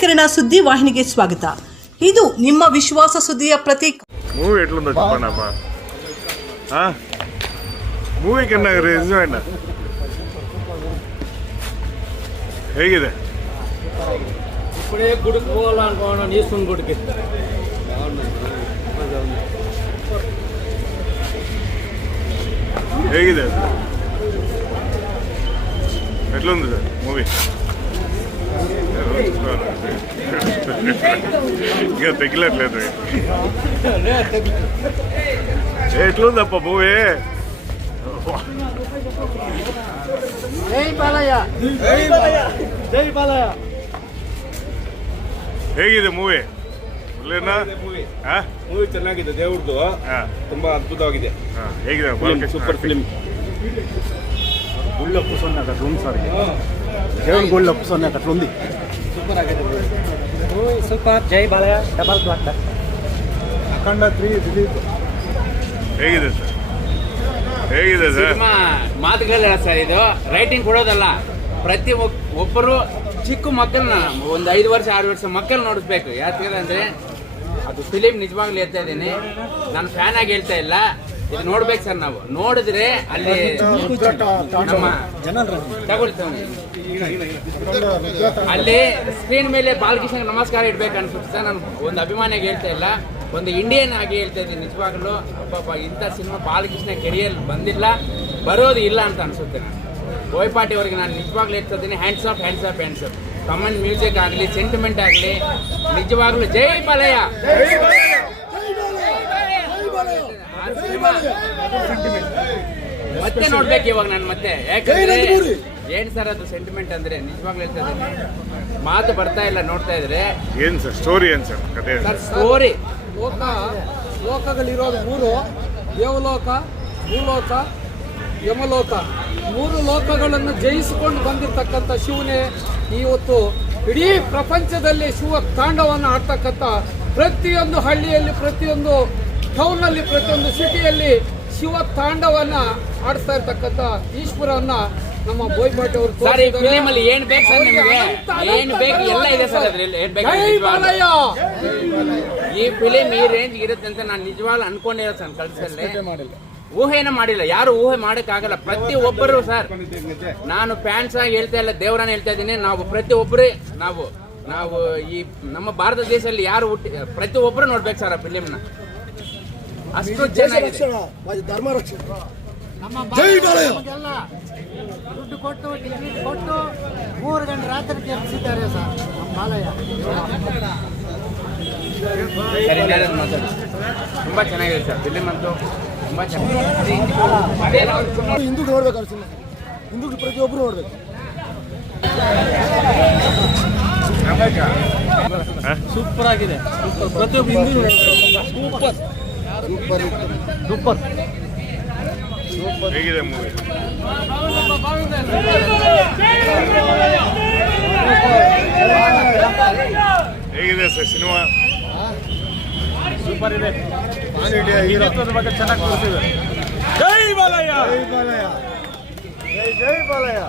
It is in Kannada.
ಕಿರಣ ಸುದ್ದಿ ವಾಹಿನಿಗೆ ಸ್ವಾಗತ. ಇದು ನಿಮ್ಮ ವಿಶ್ವಾಸ ಸುದ್ದಿಯ ಪ್ರತೀಕ. ಮೂವಿ ಎಟ್ಲುಂದ చెప్పనప్ప ಮೂವಿ ಕన్నా ರಿಸೈನ್ ಹೇಗಿದೆ? ఇప్పుడే గుడికి పోవాలనుకోవడం ఈశ్వరుని గుడికి. ಹೇಗಿದೆ ఎట్లుంది సార్ మూవీ? ఇంకా తగ్గిలట్లేదు. ఎట్లుందప్ప మూవీ? జై బాలయ్య, జై బాలయ్య, జై బాలయ్య. ಹೇಗಿದೆ ಮೂವಿ? ಮೂವಿ ಚೆನ್ನಾಗಿದೆ, ದೇವ್ರದ್ದು ತುಂಬಾ ಅದ್ಭುತವಾಗಿದೆ. ಹೇಗಿದೆ? Super film. గుళ్ళో కూర్చొని అక్కడ ఉంది సార్, దేవుని గుళ్ళో కూర్చొని అక్కడ ఉంది. సూపర్ ఆಗಿದೆ ಮೂವಿ, ಸೂಪರ್. ಜೈ Balayya double block. Akhanda 3 release. ಹೇಗಿದೆ ಸರ್? ಹೇಗಿದೆ ಸರ್? ಸಿನಿಮಾ ಮಾತುಗಳಲ್ಲ ಸರ್, ಇದು ರೈಟಿಂಗ್ ಕೊಡೋದಲ್ಲ. ಪ್ರತಿ ಒಬ್ಬರು ಚಿಕ್ಕ ಮಕ್ಕಳನ್ನ ಒಂದು 5 ವರ್ಷ 6 ವರ್ಷ ಮಕ್ಕಳು ನೋಡಿಸ್ಬೇಕು. ಯಾಕಂದ್ರೆ ಅಂದ್ರೆ ಅದು ಫಿಲಿಮ್ ನಿಜವಾಗ್ಲೂ ಹೇಳ್ತಾ ಇದ್ದೀನಿ, ನಾನು ಫ್ಯಾನ್ ಆಗಿ ಹೇಳ್ತಾ ಇಲ್ಲ. ಇದು ನೋಡ್ಬೇಕು ಸರ್. ನಾವು ನೋಡಿದ್ರೆ ಅಲ್ಲಿ ನಮ್ಮ ಅಲ್ಲಿ ಸ್ಕ್ರೀನ್ ಮೇಲೆ ಬಾಲಕೃಷ್ಣ ನಮಸ್ಕಾರ ಇಡ್ಬೇಕು ಅನ್ಸುತ್ತೆ ಸರ್. ನಾನು ಒಂದು ಅಭಿಮಾನಿಯಾಗಿ ಹೇಳ್ತಾ ಇಲ್ಲ, ಒಂದು ಇಂಡಿಯನ್ ಆಗಿ ಹೇಳ್ತಾ ಇದ್ದೀನಿ. ನಿಜವಾಗ್ಲೂ ಅಬ್ಬಬ್ಬ, ಇಂಥ ಸಿನಿಮಾ ಬಾಲಕೃಷ್ಣ ಕೆರಿಯರ್ ಬಂದಿಲ್ಲ, ಬರೋದು ಇಲ್ಲ ಅಂತ ಅನ್ಸುತ್ತೆ. ಬೋಯಪಾಟಿ ಅವರಿಗೆ ನಾನು ನಿಜವಾಗ್ಲೂ ಹೇಳ್ತಾ ಇದ್ದೀನಿ, hands of hands of hands of. Common music ಆಗಲಿ, ಸೆಂಟಿಮೆಂಟ್ ಆಗಲಿ, ನಿಜವಾಗ್ಲೂ ಜೈ ಬಾಲಯ್ಯ. ಮತ್ತೆ ನೋಡ್ಬೇಕು ಇವಾಗ ನಾನು ಮತ್ತೆ. ಯಾಕಂದ್ರೆ ಏನ್ ಸರ್ ಅದು ಸೆಂಟಿಮೆಂಟ್ ಅಂದ್ರೆ, ನಿಜವಾಗ್ಲೂ ಹೇಳ್ತಾ ಇದ್ದೀನಿ, ಮಾತು ಬರ್ತಾ ಇಲ್ಲ ನೋಡ್ತಾ ಇದ್ರೆ. ಏನ್ ಸರ್ ಸ್ಟೋರಿ? ಏನ್ ಸರ್ ಕಥೆ? ಸರ್ ಸ್ಟೋರಿ, ಲೋಕಗಳಿರೋದು 3: ದೇವಲೋಕ, ಭೂಲೋಕ, ಯಮಲೋಕ. 3 ಲೋಕಗಳನ್ನು ಜಯಿಸಿಕೊಂಡು ಬಂದಿರತಕ್ಕಂಥ ಶಿವನೇ ಇವತ್ತು ಇಡೀ ಪ್ರಪಂಚದಲ್ಲಿ ಶಿವ ತಾಂಡವನ್ನು ಆಡ್ತಕ್ಕಂಥ ಪ್ರತಿಯೊಂದು ಹಳ್ಳಿಯಲ್ಲಿ, ಪ್ರತಿಯೊಂದು ಟೌನಲ್ಲಿ, ಪ್ರತಿಯೊಂದು ಸಿಟಿಯಲ್ಲಿ ಶಿವ ತಾಂಡವನ್ನ ಆಡ್ತಾ ಇರ್ತಕ್ಕಂಥ ಈಶ್ವರನ್ನ ನಮ್ಮ ಬೋಯಪಾಟಿ ಅವರು. ಸರ್ ಈ ಫಿಲಿಮ್ ಅಲ್ಲಿ ಏನ್ ಬೇಕು ಸರ್ ನಿಮಗೆ? ಏನ್ ಬೇಕು ಎಲ್ಲ ಇದೆ ಸರ್ ಅದ್ರಲ್ಲಿ. ಏನ್ ಬೇಕು? ಈ ಫಿಲಿಮ್ ಈ ರೇಂಜ್ ಇರುತ್ತೆ ಅಂತ ನಾನು ನಿಜವಾಗ್ಲೂ ಅನ್ಕೊಂಡಿರೋ ಸರ್. ಕಳ್ಸಲ್ಲಿ ಊಹೆನ ಮಾಡಿಲ್ಲ, ಯಾರು ಊಹೆ ಮಾಡಕ್ ಆಗಲ್ಲ. ಪ್ರತಿ ಒಬ್ಬರು ಸರ್, ನಾನು ಫ್ಯಾನ್ಸ್ ಆಗಿ ಹೇಳ್ತಾ ಇಲ್ಲ, ದೇವರನ್ನ ಹೇಳ್ತಾ ಇದ್ದೀನಿ. ನಾವು ಪ್ರತಿ ಒಬ್ಬರೇ ನಾವು ಈ ನಮ್ಮ ಭಾರತ ದೇಶದಲ್ಲಿ ಯಾರು ಹುಟ್ಟಿ ಪ್ರತಿ ಒಬ್ಬರು ನೋಡ್ಬೇಕು ಸರ್ ಆ ಫಿಲಿಮ್ನ. ಅಷ್ಟು ಚೆನ್ನಾಗಿದೆ. ಧರ್ಮ ರಕ್ಷಣೆ. ದುಡ್ಡು ಕೊಟ್ಟು ಟಿಕೆಟ್ ಕೊಟ್ಟು 3 ಗಂಟೆ ರಾತ್ರಿ ಕೆಲಸಿದ್ದಾರೆ ಸರ್ ನಮ್ಮ ಬಾಲಯ್ಯ. ತುಂಬಾ ಚೆನ್ನಾಗಿದೆ ಸರ್ ಫಿಲಿಮ್ ಅಂತೂ, ತುಂಬಾ ಚೆನ್ನಾಗಿದೆ. ಹಿಂದೂ ನೋಡ್ಬೇಕು ಅನ್ಸಿಲ್ಲ, ಹಿಂದೂ ಪ್ರತಿಯೊಬ್ಬರು ನೋಡ್ಬೇಕು. ಸೂಪರ್ ಆಗಿದೆ, ಪ್ರತಿಯೊಬ್ಬರು ಹಿಂದೂ ಸೂಪರ್ ಸೂಪರ್ ಸೂಪರ್. ಹೇಗಿದೆ ಮೂವಿ? ಹೇಗಿದೆ ಸರ್ ಸಿನಿಮಾ? ಸೂಪರ್ ಇದೆ. ಹೀರೋತ್ವದ ಬಗ್ಗೆ ಚೆನ್ನಾಗಿ ತೋರಿಸಿದೆ. ಜೈ ಬಾಲಯ್ಯ, ಜೈ ಬಾಲಯ್ಯ, ಜೈ ಜೈ ಬಾಲಯ್ಯ.